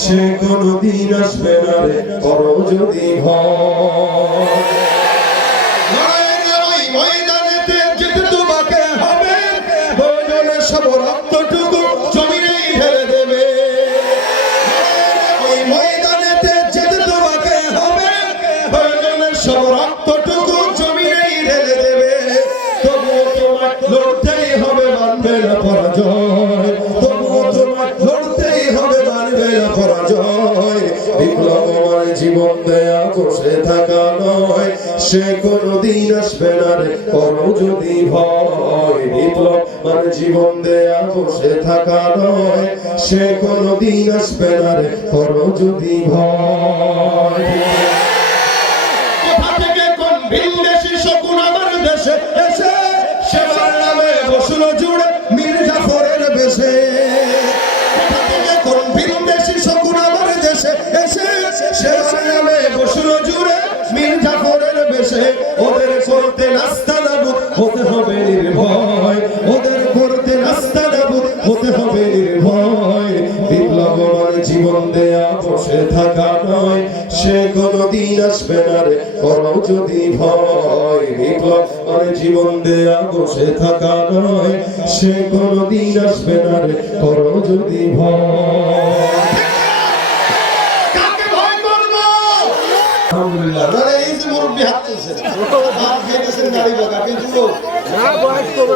সে কোনদিন আসবে না রে যদি ময়দানেতে সব রক্তটুকু জমিনেই ঢেলে দেবে। তবুও তোমার লড়তেই না বিপ্লব আমার জীবন দেয়া বসে থাকা নয়। সে কোনদিন আসবে না রে করো যদি ভয়। বিপ্লব মানে জীবন দেয়া বসে থাকা নয়। সে কোনদিন আসবে না রে করো যদি ভয়। কোথা থেকে কোন ভিনদেশি শকুন আমার দেশে এসে সেবার নামে বসল জুড়ে মীর জাফরের বেশে? বসল জুড়ে মীর জাফরের বেশে, ওদের করতে নাস্তা নাবুদ হতে হবে নির্ভয়। ওদের করতে নাস্তা নাবুদ হতে হবে নির্ভয়। বিপ্লব মানে জীবন দেয়া বসে থাকা নয়। সে কোনদিন আসবে না রে করো যদি ভয়। বিপ্লব মানে জীবন দেয়া বসে থাকা নয়। সে কোনদিন আসবে না রে করো যদি ভয়। আলহামদুলিল্লাহ। এই যে মুরব্বী বাঁকা কিন্তু